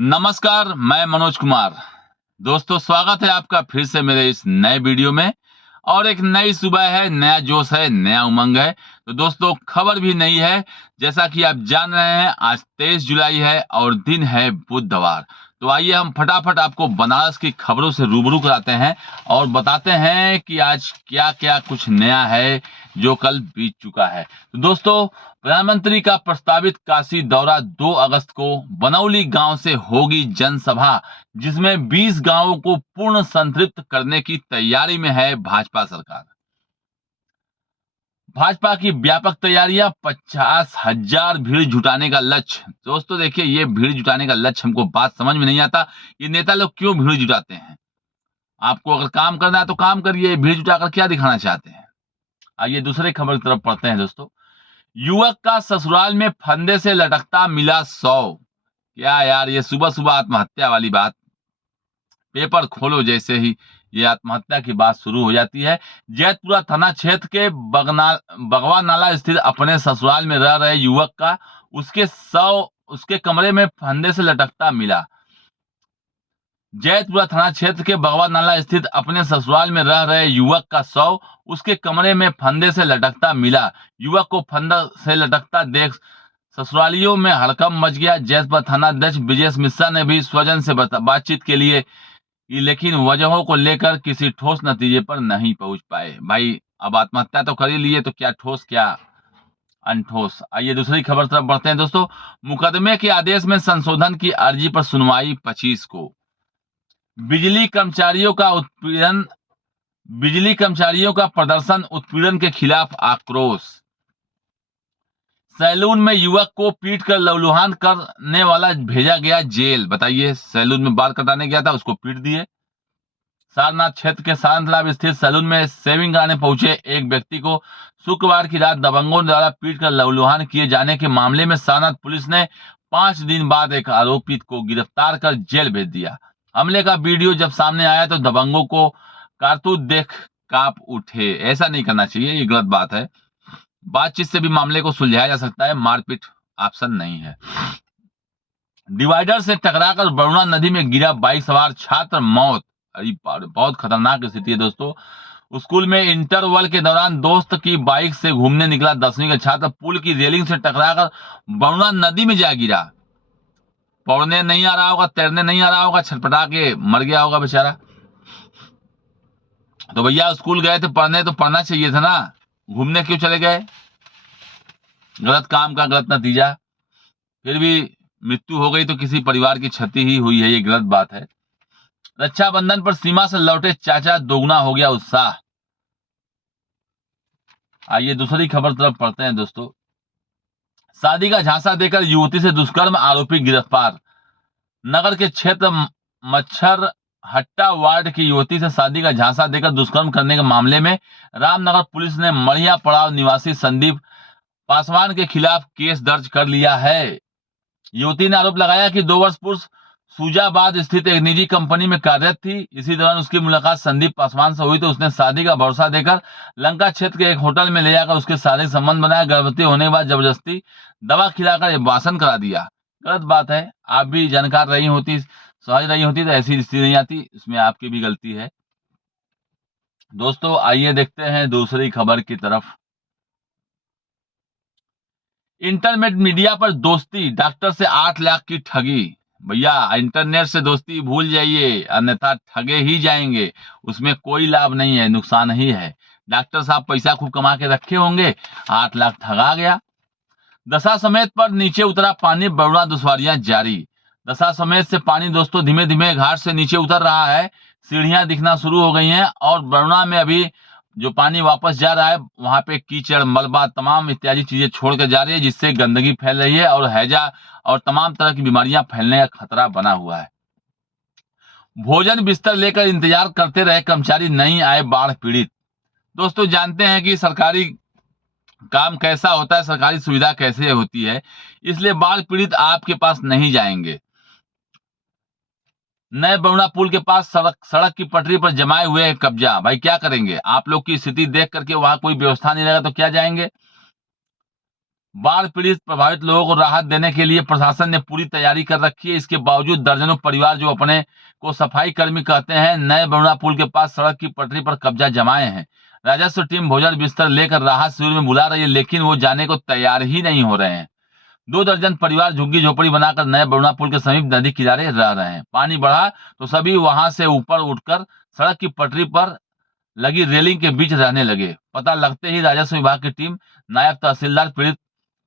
नमस्कार, मैं मनोज कुमार। दोस्तों, स्वागत है आपका फिर से मेरे इस नए वीडियो में। और एक नई सुबह है, नया जोश है, नया उमंग है। तो दोस्तों, खबर भी नई है। जैसा कि आप जान रहे हैं, आज 23 जुलाई है और दिन है बुधवार। तो आइए हम फटाफट आपको बनारस की खबरों से रूबरू कराते हैं और बताते हैं कि आज क्या-क्या कुछ नया है जो कल बीत चुका है। तो दोस्तों, प्रधानमंत्री का प्रस्तावित काशी दौरा 2 अगस्त को बनौली गांव से होगी जनसभा, जिसमें 20 गांवों को पूर्ण संतृप्त करने की तैयारी में है भाजपा सरकार। भाजपा की व्यापक तैयारियां, 50,000 भीड़ जुटाने का लक्ष्य। दोस्तों देखिए, ये भीड़ जुटाने का लक्ष्य हमको बात समझ में नहीं आता। ये नेता लोग क्यों भीड़ जुटाते हैं? आपको अगर काम करना है तो काम करिए, भीड़ जुटाकर क्या दिखाना चाहते हैं? आइए दूसरे खबर की तरफ पढ़ते हैं दोस्तों। युवक का ससुराल में फंदे से लटकता मिला 100। क्या यार, ये सुबह सुबह आत्महत्या वाली बात। पेपर खोलो जैसे ही ये आत्महत्या की बात शुरू हो जाती है। जैतपुरा थाना क्षेत्र के बगवा नाला स्थित अपने ससुराल में रह रहे युवक का उसके कमरे में फंदे से लटकता मिला। जैतपुरा थाना क्षेत्र के बगवा नाला स्थित अपने ससुराल में रह रहे युवक का शव उसके कमरे में फंदे से लटकता मिला। युवक को फंदा से लटकता देख ससुरालियों में हड़कंप मच गया। जैतपुर थाना अध्यक्ष विजय मिश्रा ने भी स्वजन से बातचीत के लिए लेकिन वजहों को लेकर किसी ठोस नतीजे पर नहीं पहुंच पाए। भाई, अब आत्महत्या तो कर ही लिए तो क्या ठोस क्या अनठोस। आइए दूसरी खबर तरफ बढ़ते हैं दोस्तों। मुकदमे के आदेश में संशोधन की अर्जी पर सुनवाई 25 को। बिजली कर्मचारियों का उत्पीड़न बिजली कर्मचारियों का प्रदर्शन, उत्पीड़न के खिलाफ आक्रोश। सैलून में युवक को पीट कर लहूलुहान करने वाला भेजा गया जेल। बताइए, सैलून में बाल कटाने गया था, उसको पीट दिए। सारनाथ क्षेत्र के सारंग तालाब स्थित सैलून में शेविंग कराने पहुंचे एक व्यक्ति को शुक्रवार की रात दबंगों द्वारा पीटकर लहूलुहान किए जाने के मामले में सारनाथ पुलिस ने 5 दिन बाद एक आरोपित को गिरफ्तार कर जेल भेज दिया। हमले का वीडियो जब सामने आया तो दबंगों को कारतूस देख कांप उठे। ऐसा नहीं करना चाहिए, ये गलत बात है। बातचीत से भी मामले को सुलझाया जा सकता है, मारपीट ऑप्शन नहीं है। डिवाइडर से टकराकर वरुणा नदी में गिरा बाइक सवार छात्र, मौत। अरे बहुत खतरनाक स्थिति है दोस्तों। स्कूल में इंटरवल के दौरान दोस्त की बाइक से घूमने निकला 10वीं का छात्र पुल की रेलिंग से टकराकर वरुणा नदी में जा गिरा। पौड़ने नहीं आ रहा होगा, तैरने नहीं आ रहा होगा, छटपटा के मर गया होगा बेचारा। तो भैया, स्कूल गए थे पढ़ने तो पढ़ना चाहिए था ना, घूमने क्यों चले गए? गलत काम का गलत नतीजा। फिर भी मृत्यु हो गई तो किसी परिवार की क्षति ही हुई है, ये गलत बात है। रक्षाबंधन पर सीमा से लौटे चाचा, दोगुना हो गया उत्साह। आइए दूसरी खबर तरफ पढ़ते हैं दोस्तों। शादी का झांसा देकर युवती से दुष्कर्म, आरोपी गिरफ्तार। नगर के क्षेत्र मच्छर हट्टा वार्ड की युवती से शादी का झांसा देकर दुष्कर्म करने के मामले में रामनगर पुलिस ने मढ़िया पड़ाव निवासी संदीप पासवान के खिलाफ केस दर्ज कर लिया है। युवती ने आरोप लगाया कि 2 वर्ष पूर्व सूजाबाद स्थित एक निजी कंपनी में कार्यरत थी। इसी दौरान उसकी मुलाकात संदीप पासवान से हुई तो उसने शादी का भरोसा देकर लंका क्षेत्र के एक होटल में ले जाकर उसके शारीरिक संबंध बनाया। गर्भवती होने के बाद जबरदस्ती दवा खिलाकर वासन करा दिया। गलत बात है। आप भी जानकार रही होती, समझ रही होती तो ऐसी स्थिति नहीं आती। इसमें आपकी भी गलती है। दोस्तों आइए देखते हैं दूसरी खबर की तरफ। इंटरनेट मीडिया पर दोस्ती, डॉक्टर से 8 लाख की ठगी। भैया, इंटरनेट से दोस्ती भूल जाइए, अन्यथा ठगे ही जाएंगे। उसमें कोई लाभ नहीं है, नुकसान ही है। डॉक्टर साहब पैसा खूब कमा के रखे होंगे, 8 लाख ठगा गया। दशा समेत पर नीचे उतरा पानी, बरुणा दुश्वारियां जारी। दशा समेत से पानी दोस्तों धीमे धीमे घाट से नीचे उतर रहा है। सीढ़ियां दिखना शुरू हो गई हैं और बरुणा में अभी जो पानी वापस जा रहा है वहां पे कीचड़, मलबा, तमाम इत्यादि चीजें छोड़ कर जा रही है, जिससे गंदगी फैल रही है और हैजा और तमाम तरह की बीमारियां फैलने का खतरा बना हुआ है। भोजन बिस्तर लेकर इंतजार करते रहे कर्मचारी, नहीं आए बाढ़ पीड़ित। दोस्तों जानते हैं कि सरकारी काम कैसा होता है, सरकारी सुविधा कैसे होती है, इसलिए बाढ़ पीड़ित आपके पास नहीं जाएंगे। नए बरुणा पुल के पास सड़क की पटरी पर जमाए हुए हैं कब्जा। भाई क्या करेंगे? आप लोग की स्थिति देख करके वहां कोई व्यवस्था नहीं रहेगा तो क्या जाएंगे? बाढ़ पीड़ित प्रभावित लोगों को राहत देने के लिए प्रशासन ने पूरी तैयारी कर रखी है। इसके बावजूद दर्जनों परिवार जो अपने को सफाई कर्मी कहते हैं, नए बरुणा पुल के पास सड़क की पटरी पर कब्जा जमाए हैं। राजस्व टीम भोजन बिस्तर लेकर राहत शिविर में बुला रही है, लेकिन वो जाने को तैयार ही नहीं हो रहे हैं। 2 दर्जन परिवार झुग्गी झोपड़ी बनाकर नए बरुणा पुल के समीप नदी किनारे रह रहे हैं। पानी बढ़ा तो सभी वहां से ऊपर उठकर सड़क की पटरी पर लगी रेलिंग के बीच रहने लगे। पता लगते ही राजस्व विभाग की टीम नायब तहसीलदार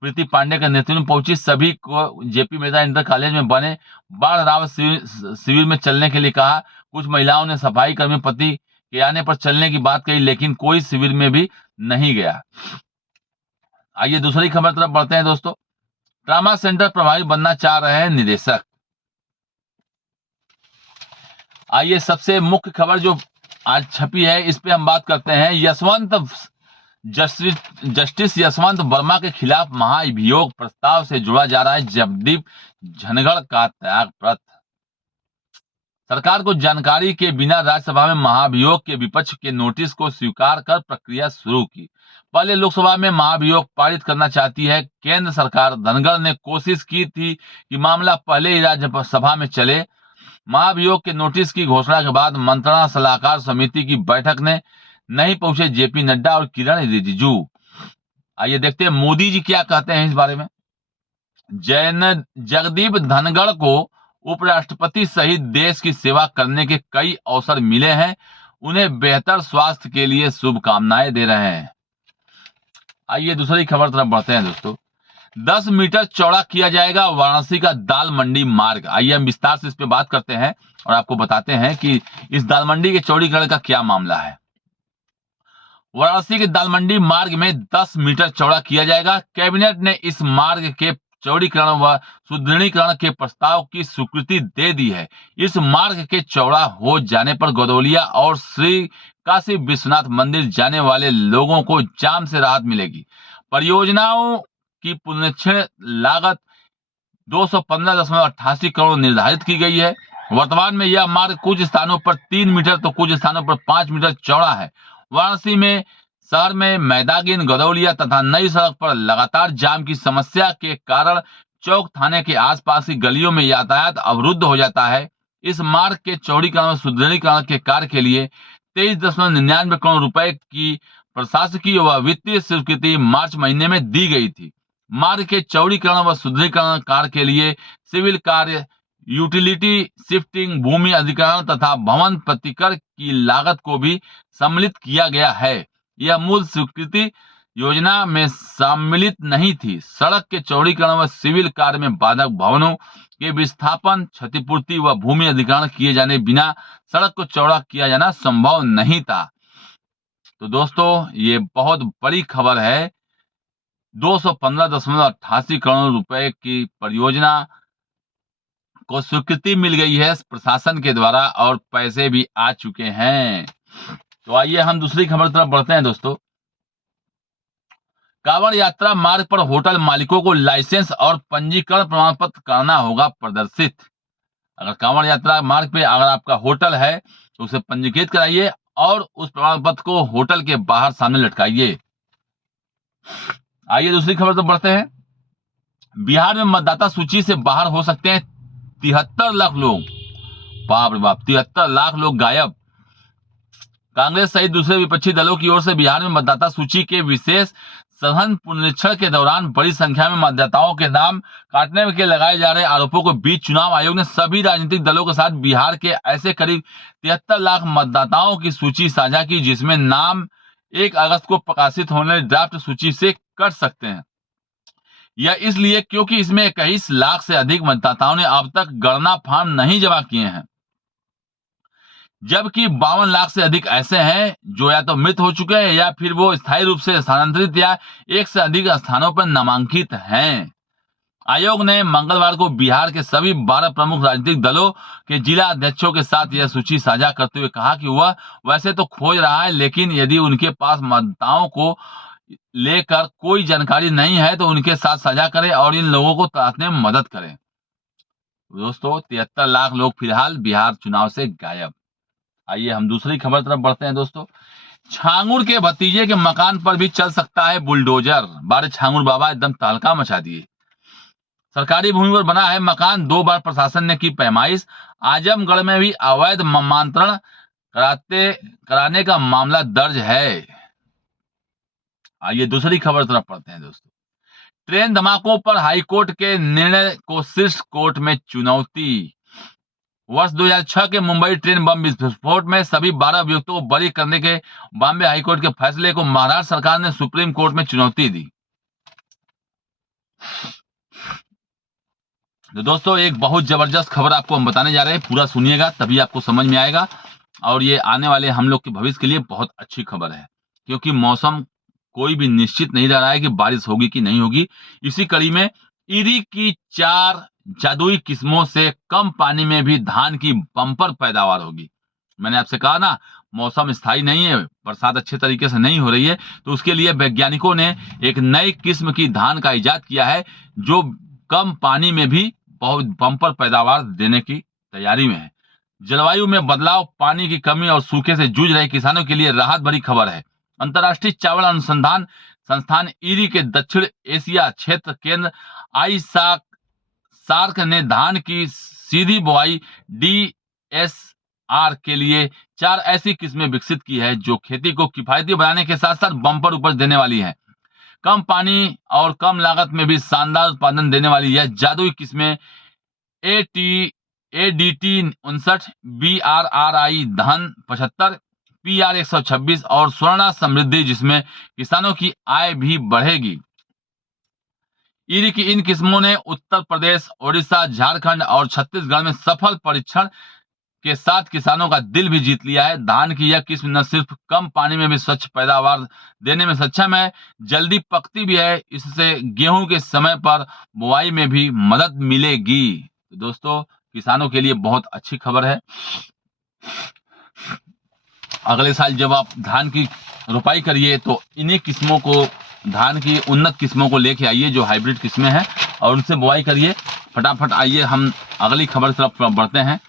प्रीति पांडे के नेतृत्व में पहुंची। सभी को जेपी मेहता इंटर कॉलेज में बने बाढ़ राहत शिविर में चलने के लिए कहा। कुछ महिलाओं ने सफाई कर्मी पति के आने पर चलने की बात कही, लेकिन कोई शिविर में भी नहीं गया। आइए दूसरी खबर तरफ बढ़ते हैं दोस्तों। ट्रामा सेंटर प्रभारी बनना चाह रहे हैं निदेशक। आइए सबसे मुख्य खबर जो आज छपी है इस पे हम बात करते हैं। जस्टिस यशवंत वर्मा के खिलाफ महाभियोग प्रस्ताव से जुड़ा जा रहा है जगदीप धनगड़ का त्याग पत्र। सरकार को जानकारी के बिना राज्यसभा में महाभियोग के विपक्ष के नोटिस को स्वीकार कर प्रक्रिया शुरू की। पहले लोकसभा में महाभियोग पारित करना चाहती है केंद्र सरकार। धनगड़ ने कोशिश की थी कि मामला पहले ही राज्यसभा में चले। महाभियोग के नोटिस की घोषणा के बाद मंत्रणा सलाहकार समिति की बैठक ने नहीं पहुंचे जेपी नड्डा और किरण रिजिजू। आइए देखते हैं मोदी जी क्या कहते हैं इस बारे में। जगदीप धनगड़ को उपराष्ट्रपति सहित देश की सेवा करने के कई अवसर मिले हैं। उन्हें बेहतर स्वास्थ्य के लिए शुभकामनाएं दे रहे हैं। आइए दूसरी खबर तरफ बढ़ते हैं दोस्तों। 10 मीटर चौड़ा किया जाएगा वाराणसी का दाल मंडी मार्ग। आइए हम विस्तार से इस पे बात करते हैं और आपको बताते हैं कि इस दाल मंडी के चौड़ीकरण का क्या मामला है। वाराणसी के दाल मंडी मार्ग में 10 मीटर चौड़ा किया जाएगा। कैबिनेट ने इस मार्ग के चौड़ीकरण व सुदृढ़ीकरण के प्रस्ताव की स्वीकृति दे दी है। इस मार्ग के चौड़ा हो जाने पर गदौलिया और श्री काशी विश्वनाथ मंदिर जाने वाले लोगों को जाम से राहत मिलेगी। परियोजनाओं की पुनरीक्षण लागत 215.88 करोड़ निर्धारित की गई है। वर्तमान में यह मार्ग कुछ स्थानों पर 3 मीटर तो कुछ स्थानों पर 5 मीटर चौड़ा है। वाराणसी में शहर में मैदागिन, गदौलिया तथा नई सड़क पर लगातार जाम की समस्या के कारण चौक थाने के आसपास की गलियों में यातायात अवरुद्ध हो जाता है। इस मार्ग के चौड़ीकरण और सुदृढ़ीकरण के कार्य के लिए 23.99 करोड़ रुपए की प्रशासकीय व वित्तीय स्वीकृति मार्च महीने में दी गई थी। मार्ग के चौड़ीकरण व सुदृढ़ीकरण कार्य के लिए सिविल कार्य, यूटिलिटी शिफ्टिंग, भूमि अधिग्रहण तथा भवन प्रतिकर की लागत को भी सम्मिलित किया गया है। यह मूल स्वीकृति योजना में सम्मिलित नहीं थी। सड़क के चौड़ीकरण व सिविल कार्य में बाधक भवनों के विस्थापन, क्षतिपूर्ति व भूमि अधिग्रहण किए जाने बिना सड़क को चौड़ा किया जाना संभव नहीं था। तो दोस्तों ये बहुत बड़ी खबर है। 215.88 करोड़ रुपए की परियोजना को स्वीकृति मिल गई है प्रशासन के द्वारा और पैसे भी आ चुके हैं। तो आइए हम दूसरी खबर तरफ बढ़ते हैं दोस्तों। कांवड़ यात्रा मार्ग पर होटल मालिकों को लाइसेंस और पंजीकरण प्रमाण पत्र करना होगा प्रदर्शित। अगर कांवड़ यात्रा मार्ग पे अगर आपका होटल है तो उसे पंजीकृत कराइए और उस प्रमाण पत्र को होटल के बाहर सामने लटकाइए। आइए दूसरी खबर तरफ बढ़ते हैं। बिहार में मतदाता सूची से बाहर हो सकते हैं 73 लाख लोग। बाप रे बाप, 73 लाख लोग गायब। कांग्रेस सहित दूसरे विपक्षी दलों की ओर से बिहार में मतदाता सूची के विशेष सघन पुनरीक्षण के दौरान बड़ी संख्या में मतदाताओं के नाम काटने के लगाए जा रहे आरोपों के बीच चुनाव आयोग ने सभी राजनीतिक दलों के साथ बिहार के ऐसे करीब 73 लाख मतदाताओं की सूची साझा की जिसमें नाम 1 अगस्त को प्रकाशित होने ड्राफ्ट सूची से कट सकते हैं। यह इसलिए क्योंकि इसमें 21 लाख से अधिक मतदाताओं ने अब तक गणना फॉर्म नहीं जमा किए हैं, जबकि 52 लाख से अधिक ऐसे हैं जो या तो मृत हो चुके हैं या फिर वो स्थायी रूप से स्थानांतरित या एक से अधिक स्थानों पर नामांकित हैं। आयोग ने मंगलवार को बिहार के सभी 12 प्रमुख राजनीतिक दलों के जिला अध्यक्षों के साथ यह सूची साझा करते हुए कहा कि वह वैसे तो खोज रहा है, लेकिन यदि उनके पास मतदाताओं को लेकर कोई जानकारी नहीं है तो उनके साथ साझा करें और इन लोगों को तलाशने में मदद करें। दोस्तों 73 लाख लोग फिलहाल बिहार चुनाव से गायब। आइए हम दूसरी खबर तरफ बढ़ते हैं दोस्तों। छांगुर के भतीजे के मकान पर भी चल सकता है बुलडोजर। बारे छांगुर बाबा एकदम तहलका मचा दिए। सरकारी भूमि पर बना है मकान, 2 बार प्रशासन ने की पैमाइश। आजमगढ़ में भी अवैध ममांतरण कराने का मामला दर्ज है। आइए दूसरी खबर तरफ पढ़ते हैं दोस्तों। ट्रेन धमाकों पर हाईकोर्ट के निर्णय को शीर्ष कोर्ट में चुनौती। वर्ष 2006 के मुंबई ट्रेन बम विस्फोट में सभी 12 अभियुक्तों को बरी करने के बॉम्बे हाईकोर्ट के फैसले को महाराष्ट्र सरकार ने सुप्रीम कोर्ट में चुनौती दी। तो दोस्तों एक बहुत जबरदस्त खबर आपको हम बताने जा रहे हैं, पूरा सुनिएगा तभी आपको समझ में आएगा। और ये आने वाले हम लोग के भविष्य के लिए बहुत अच्छी खबर है, क्योंकि मौसम कोई भी निश्चित नहीं रह रहा है कि बारिश होगी कि नहीं होगी। इसी कड़ी में ईरी की 4 जादुई किस्मों से कम पानी में भी धान की बम्पर पैदावार होगी। मैंने आपसे कहा ना, मौसम स्थायी नहीं है, बरसात अच्छे तरीके से नहीं हो रही है, तो उसके लिए वैज्ञानिकों ने एक नई किस्म की धान का इजाद किया है जो कम पानी में भी बहुत बम्पर पैदावार देने की तैयारी में है। जलवायु में बदलाव, पानी की कमी और सूखे से जूझ रहे किसानों के लिए राहत भरी खबर है। अंतर्राष्ट्रीय चावल अनुसंधान संस्थान ईरी के दक्षिण एशिया क्षेत्र केंद्र सार्क ने धान की सीधी बुआई DSR के लिए 4 ऐसी किस्में विकसित की है जो खेती को किफायती बनाने के साथ साथ बम्पर उपज देने वाली है। कम पानी और कम लागत में भी शानदार उत्पादन देने वाली यह जादुई किस्में ADT 59, BRRI धन 75, PR 126 और स्वर्णा समृद्धि, जिसमें किसानों की आय भी बढ़ेगी। ईरी की इन किस्मों ने उत्तर प्रदेश, ओडिशा, झारखंड और छत्तीसगढ़ में सफल परीक्षण के साथ किसानों का दिल भी जीत लिया है। धान की यह किस्म न सिर्फ कम पानी में भी स्वच्छ पैदावार देने में सक्षम है, जल्दी पकती भी है। इससे गेहूं के समय पर बुआई में भी मदद मिलेगी। तो दोस्तों किसानों के लिए बहुत अच्छी खबर है। अगले साल जब आप धान की रोपाई करिए तो इन्हीं किस्मों को, धान की उन्नत किस्मों को लेके आइए जो हाइब्रिड किस्में हैं, और उनसे बुआई करिए फटाफट। आइए हम अगली खबर की तरफ बढ़ते हैं।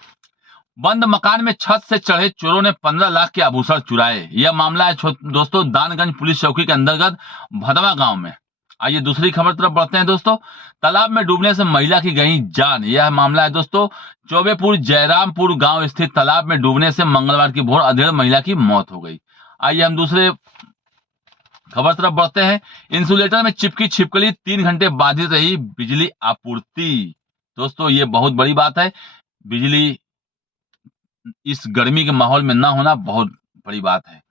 बंद मकान में छत से चढ़े चोरों ने 15 लाख के आभूषण चुराए। यह मामला है दोस्तों दानगंज पुलिस चौकी के अंतर्गत भदवा गांव में। आइए दूसरी खबर तरफ बढ़ते हैं दोस्तों। तालाब में डूबने से महिला की गई जान। यह मामला है दोस्तों चौबेपुर जयरामपुर गांव स्थित तालाब में डूबने से मंगलवार की भोर अधेड़ महिला की मौत हो गई। आइए हम दूसरे खबर तरफ बढ़ते हैं। इंसुलेटर में चिपकी छिपकली 3 घंटे बाधित रही बिजली आपूर्ति। दोस्तों ये बहुत बड़ी बात है, बिजली इस गर्मी के माहौल में ना होना बहुत बड़ी बात है,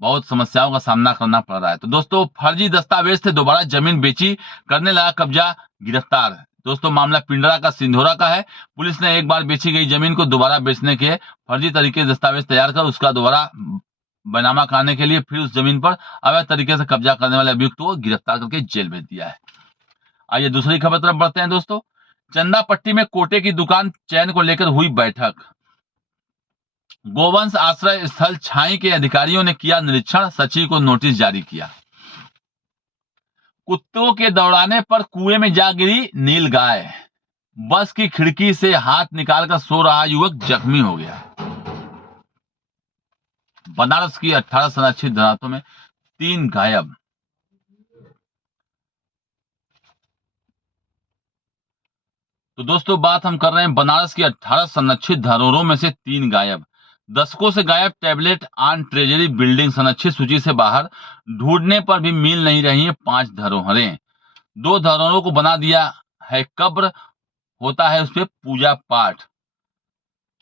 बहुत समस्याओं का सामना करना पड़ रहा है। तो दोस्तों फर्जी दस्तावेज से दोबारा जमीन बेची, करने लगा कब्जा, गिरफ्तार। दोस्तों मामला पिंडरा का सिंधोरा का है। पुलिस ने एक बार बेची गई जमीन को दोबारा बेचने के फर्जी तरीके से दस्तावेज तैयार कर उसका दोबारा बनामा कराने के लिए फिर उस जमीन पर अवैध तरीके से कब्जा करने वाले अभियुक्त को गिरफ्तार करके जेल भेज दिया है। आइए दूसरी खबर तरफ बढ़ते हैं दोस्तों। चंदापट्टी में कोटे की दुकान चयन को लेकर हुई बैठक। गोवंश आश्रय स्थल छाई के अधिकारियों ने किया निरीक्षण, सचिव को नोटिस जारी किया। कुत्तों के दौड़ाने पर कुएं में जा गिरी नील गाय। बस की खिड़की से हाथ निकालकर सो रहा युवक जख्मी हो गया। बनारस की 18 संरक्षित धरातों में 3 गायब। तो दोस्तों बात हम कर रहे हैं बनारस की 18 संरक्षित धरोहरों में से 3 गायब। दशकों से गायब टैबलेट ऑन ट्रेजरी बिल्डिंग संरक्षित सूची से बाहर, ढूंढने पर भी मिल नहीं रही है 5 धरोहरें। 2 धरोहरों को बना दिया है कब्र, होता है उस पर पूजा पाठ।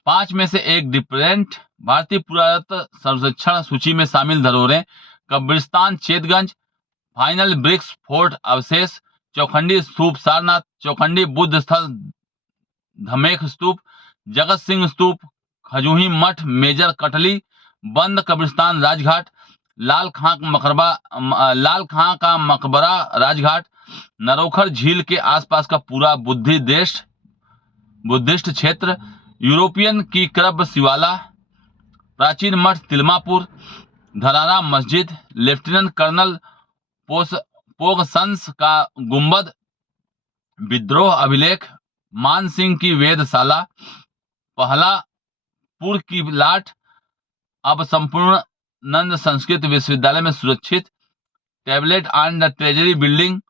5 में से एक डिफरेंट। भारतीय पुरातत्व सर्वेक्षण सूची में शामिल धरोहरें कब्रिस्तान चेतगंज, फाइनल ब्रिक्स फोर्ट अवशेष, चौखंडी स्तूप सारनाथ, चौखंडी बुद्ध स्थल धमेख स्तूप, जगत सिंह स्तूप, खजूही मठ मेजर कटली, बंद कब्रिस्तान राजघाट, लाल खां का मकबरा राजघाट, नरोखर झील के आसपास का पूरा बुद्धिस्ट क्षेत्र, यूरोपियन की क्लब शिवाला, प्राचीन मठ तिलमापुर, धरारा मस्जिद, लेफ्टिनेंट कर्नल पोगसंस का गुंबद, विद्रोह अभिलेख, मान सिंह की वेधशाला, पहलापुर की लाट। अब संपूर्ण विवेकानंद संस्कृत विश्वविद्यालय में सुरक्षित, tablet and the treasury building,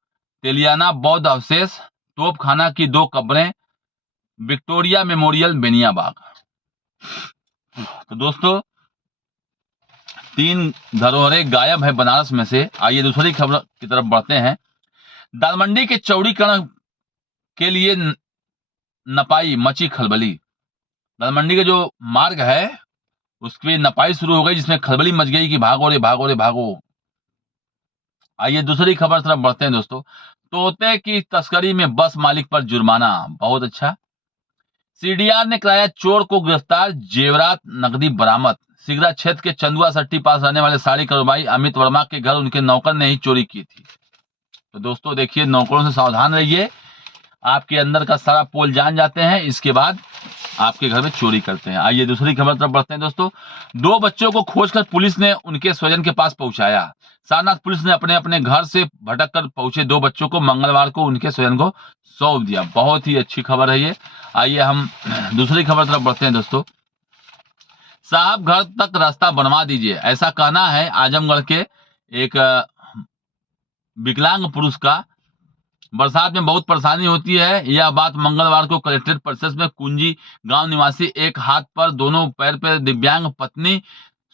Teliana बौद्ध अवशेष, तोप खाना की 2 कब्रें, विक्टोरिया मेमोरियल बेनियाबाग। तो दोस्तों 3 धरोहरें गायब है बनारस में से। आइए दूसरी खबर की तरफ बढ़ते हैं। दालमंडी के चौड़ीकरण के लिए नपाई मची खलबली। दालमंडी का जो मार्ग है उसकी नपाई शुरू हो गई, जिसमें खलबली मच गई कि भागो रे भागो रे भागो। आइए दूसरी खबर तरफ बढ़ते हैं दोस्तों। तोते की तस्करी में बस मालिक पर जुर्माना, बहुत अच्छा। सीडीआर ने कराया चोर को गिरफ्तार, जेवरात नकदी बरामद। सिगरा क्षेत्र के चंदुआ सट्टी पास रहने वाले साड़ी कारोबारी अमित वर्मा के घर उनके नौकर ने ही चोरी की थी। तो दोस्तों देखिए, नौकरों से सावधान रहिए, आपके अंदर का सारा पोल जान जाते हैं, इसके बाद आपके घर में चोरी करते हैं। आइए दूसरी खबर तरफ बढ़ते हैं दोस्तों। 2 बच्चों को खोजकर पुलिस ने उनके स्वजन के पास पहुंचाया। सारनाथ पुलिस ने अपने अपने घर से भटक कर पहुंचे 2 बच्चों को मंगलवार को उनके स्वजन को सौंप दिया। बहुत ही अच्छी खबर है ये। आइए हम दूसरी खबर तरफ बढ़ते हैं दोस्तों। साहब घर तक रास्ता बनवा दीजिए, ऐसा कहना है आजमगढ़ के एक विकलांग पुरुष का। बरसात में बहुत परेशानी होती है। यह बात मंगलवार को कलेक्ट्रेट परिसर में कुंजी गांव निवासी एक हाथ पर दोनों पैर पर दिव्यांग पत्नी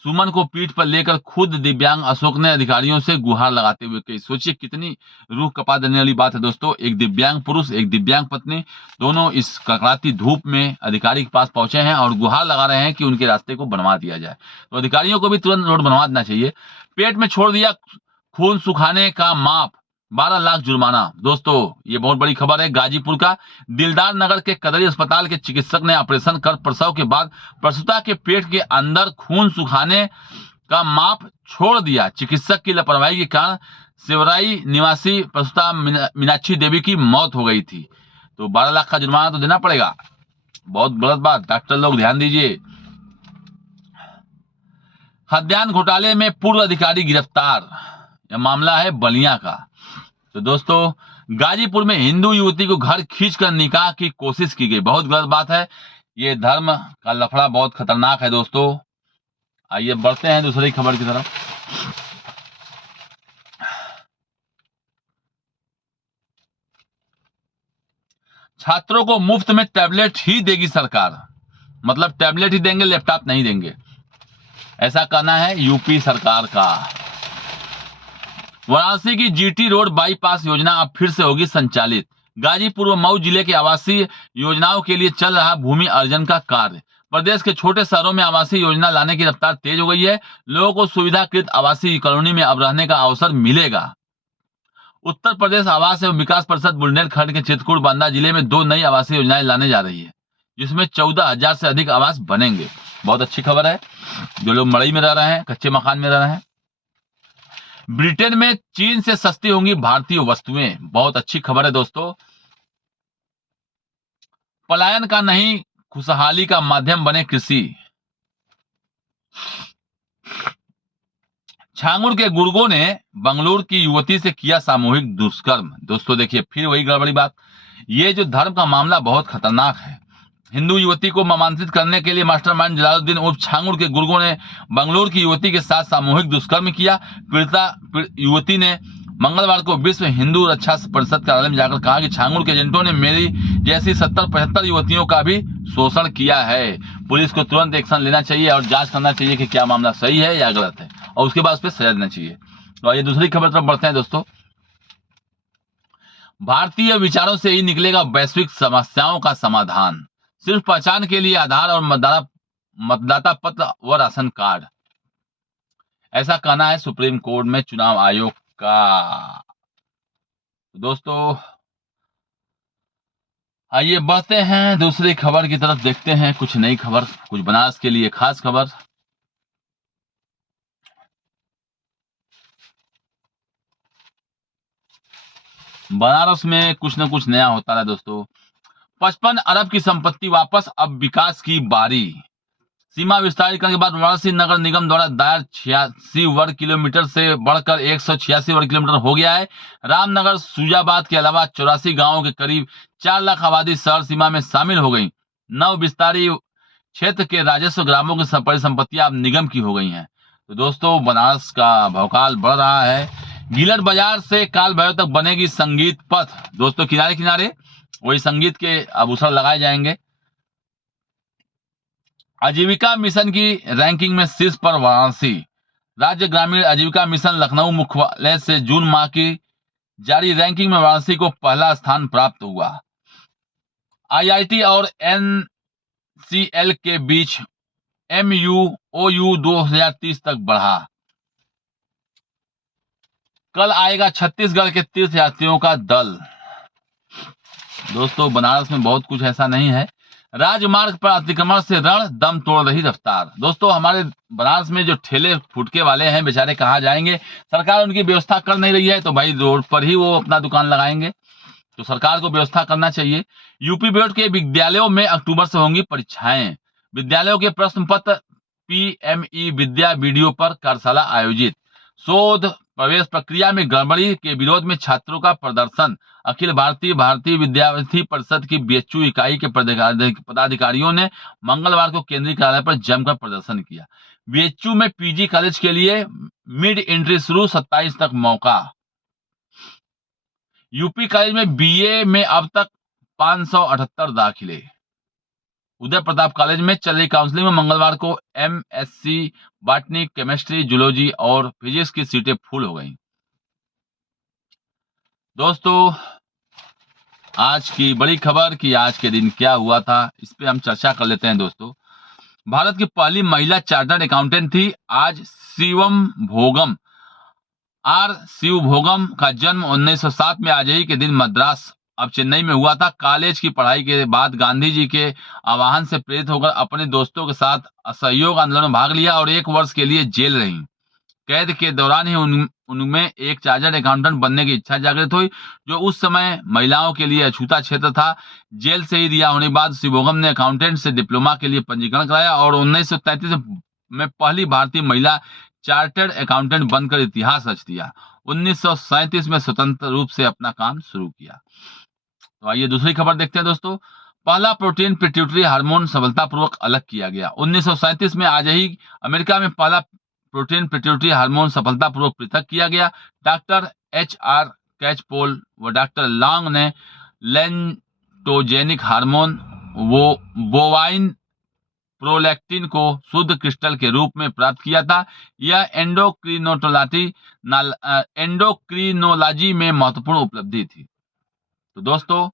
सुमन को पीठ पर लेकर खुद दिव्यांग अशोक ने अधिकारियों से गुहार लगाते हुए कही। सोचिए कितनी रूह कपा देने वाली बात है दोस्तों। एक दिव्यांग पुरुष, एक दिव्यांग पत्नी, दोनों इस कड़कड़ाती धूप में अधिकारी के पास पहुंचे हैं और गुहार लगा रहे हैं कि उनके रास्ते को बनवा दिया जाए। तो अधिकारियों को भी तुरंत रोड बनवा देना चाहिए। पेट में छोड़ दिया खून सुखाने का माप, 12 लाख जुर्माना। दोस्तों ये बहुत बड़ी खबर है। गाजीपुर का दिलदार नगर के कदरी अस्पताल के चिकित्सक ने ऑपरेशन कर प्रसव के बाद प्रसूता के पेट के अंदर खून सुखाने का माप छोड़ दिया। चिकित्सक की लापरवाही के कारण सेवराई निवासी प्रसूता मीनाक्षी देवी की मौत हो गई थी। तो 12 लाख का जुर्माना तो देना पड़ेगा। बहुत गलत बात, डॉक्टर लोग ध्यान दीजिए। खाद्यान्न घोटाले में पूर्व अधिकारी गिरफ्तार, यह मामला है बलिया का। तो दोस्तों गाजीपुर में हिंदू युवती को घर खींचकर निकाह की कोशिश की गई, बहुत गलत बात है। ये धर्म का लफड़ा बहुत खतरनाक है दोस्तों। आइए बढ़ते हैं दूसरी खबर की तरफ। छात्रों को मुफ्त में टैबलेट ही देगी सरकार, मतलब टैबलेट ही देंगे, लैपटॉप नहीं देंगे, ऐसा कहना है यूपी सरकार का। वाराणसी की जीटी रोड बाईपास योजना अब फिर से होगी संचालित। गाजीपुर व मऊ जिले के आवासीय योजनाओं के लिए चल रहा भूमि अर्जन का कार्य। प्रदेश के छोटे शहरों में आवासीय योजना लाने की रफ्तार तेज हो गई है। लोगों को सुविधाकृत आवासीय कॉलोनी में अब रहने का अवसर मिलेगा। उत्तर प्रदेश आवास एवं विकास परिषद बुंदेलखंड के चित्रकूट बांदा जिले में 2 नई आवासीय योजनाएं लाने जा रही है, जिसमें 14,000 से अधिक आवास बनेंगे। बहुत अच्छी खबर है। जो लोग मड़ई में रह रहे हैं, कच्चे मकान में रह रहे हैं। ब्रिटेन में चीन से सस्ती होंगी भारतीय वस्तुएं, बहुत अच्छी खबर है दोस्तों। पलायन का नहीं खुशहाली का माध्यम बने कृषि। छांगुड़ के गुर्गों ने बंगलुरु की युवती से किया सामूहिक दुष्कर्म। दोस्तों देखिए फिर वही गड़बड़ी बात। ये जो धर्म का मामला बहुत खतरनाक है। हिंदू युवती को ममांसित करने के लिए मास्टरमाइंड जलालुद्दीन उर्फ छांगुड़ के गुर्गों ने बंगलुरु की युवती के साथ सामूहिक दुष्कर्म किया। पीड़िता युवती ने मंगलवार को विश्व हिंदू रक्षा परिषद कार्यालय में जाकर कहा कि छांगुड़ के एजेंटों ने मेरी जैसी 70-75 युवतियों का भी शोषण किया है। पुलिस को तुरंत एक्शन लेना चाहिए और जांच करना चाहिए कि क्या मामला सही है या गलत है, और उसके बाद उस पर सजा देना चाहिए। तो आइए दूसरी खबर तरफ बढ़ते हैं दोस्तों। भारतीय विचारों से ही निकलेगा वैश्विक समस्याओं का समाधान। सिर्फ पहचान के लिए आधार और मतदाता पत्र व राशन कार्ड, ऐसा कहना है सुप्रीम कोर्ट में चुनाव आयोग का। दोस्तों आइए बढ़ते हैं दूसरी खबर की तरफ, देखते हैं कुछ नई खबर, कुछ बनारस के लिए खास खबर। बनारस में कुछ न कुछ नया होता है दोस्तों। 55 अरब की संपत्ति वापस, अब विकास की बारी। सीमा विस्तारीकरण के बाद वाराणसी नगर निगम द्वारा दायर 86 वर्ग किलोमीटर से बढ़कर 186 वर्ग किलोमीटर हो गया है। रामनगर सूजाबाद के अलावा 84 गांवों के करीब 4 लाख आबादी शहर सीमा में शामिल हो गई। नव विस्तारी क्षेत्र के राजस्व ग्रामों की परिसंपत्तियां अब निगम की हो गई हैं। तो दोस्तों बनारस का भौकाल बढ़ रहा है। गिलट बाजार से काल भैरव तक बनेगी संगीत पथ। दोस्तों किनारे किनारे वही संगीत के आभूषण लगाए जाएंगे। आजीविका मिशन की रैंकिंग में शीर्ष पर वाराणसी। राज्य ग्रामीण आजीविका मिशन लखनऊ मुख्यालय से जून माह की जारी रैंकिंग में वाराणसी को पहला स्थान प्राप्त हुआ। आईआईटी और एनसीएल के बीच MUOU 2030 तक बढ़ा। कल आएगा छत्तीसगढ़ के तीर्थयात्रियों का दल। दोस्तों बनारस में बहुत कुछ ऐसा नहीं है। राजमार्ग पर अतिक्रमण से रण दम तोड़ रही रफ्तार। दोस्तों हमारे बनारस में जो ठेले फुटके वाले हैं बेचारे कहाँ जाएंगे? सरकार उनकी व्यवस्था कर नहीं रही है, तो भाई रोड पर ही वो अपना दुकान लगाएंगे। तो सरकार को व्यवस्था करना चाहिए। यूपी बोर्ड के विद्यालयों में अक्टूबर से होंगी परीक्षाएं। विद्यालयों के प्रश्न पत्र PME विद्या वीडियो पर कार्यशाला आयोजित। शोध प्रवेश प्रक्रिया में गड़बड़ी के विरोध में छात्रों का प्रदर्शन। अखिल भारतीय विद्यार्थी परिषद की BHU इकाई के पदाधिकारियों ने मंगलवार को केंद्रीय कार्यालय पर जमकर प्रदर्शन किया। BHU में PG कॉलेज के लिए मिड एंट्री शुरू, 27 तक मौका। यूपी कॉलेज में BA में अब तक 578 दाखिले। उदय प्रताप कॉलेज में चल रही काउंसलिंग में मंगलवार को MSc बॉटनी, केमिस्ट्री, जूलॉजी और फिजिक्स की सीटें फुल हो गई। दोस्तों आज की बड़ी खबर कि आज के दिन क्या हुआ था, इस पे हम चर्चा कर लेते हैं। दोस्तों भारत की पहली महिला चार्टर्ड अकाउंटेंट थी आज शिवम भोगम। शिव भोगम का जन्म 1907 में आज ही के दिन मद्रास अब चेन्नई में हुआ था। कॉलेज की पढ़ाई के बाद गांधी जी के आह्वान से प्रेरित होकर अपने दोस्तों के साथ असहयोग आंदोलन में भाग लिया और 1 वर्ष के लिए जेल रही। कैद के दौरान ही उनमें एक चार्टर्ड अकाउंटेंट बनने की इच्छा जागृत हुई, जो उस समय महिलाओं के लिए अछूता क्षेत्र था। जेल से ही रिहा होने के बाद शिवभोगम ने अकाउंटेंट से डिप्लोमा के लिए पंजीकरण कराया और 1933 में पहली भारतीय महिला चार्टर्ड अकाउंटेंट बनकर इतिहास रच दिया। 1937 में स्वतंत्र रूप से अपना काम शुरू किया। तो आइए दूसरी खबर देखते हैं। दोस्तों पहला प्रोटीन पिट्यूटरी हार्मोन सफलतापूर्वक अलग किया गया। 1937 में आज ही अमेरिका में पहला प्रोटीन पिट्यूटरी हार्मोन सफलतापूर्वक पृथक किया गया। डॉक्टर HR कैचपोल व डॉक्टर लॉन्ग ने लेंटोजेनिक हार्मोन बोवाइन प्रोलैक्टिन को शुद्ध क्रिस्टल के रूप में प्राप्त किया था। यह एंडोक्रिनोलॉजी में महत्वपूर्ण उपलब्धि थी। तो दोस्तों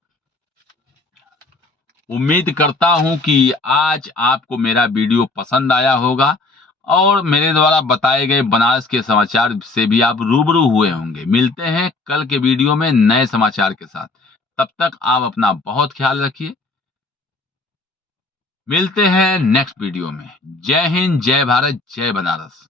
उम्मीद करता हूं कि आज आपको मेरा वीडियो पसंद आया होगा और मेरे द्वारा बताए गए बनारस के समाचार से भी आप रूबरू हुए होंगे। मिलते हैं कल के वीडियो में नए समाचार के साथ। तब तक आप अपना बहुत ख्याल रखिए। मिलते हैं नेक्स्ट वीडियो में। जय हिंद, जय भारत, जय बनारस।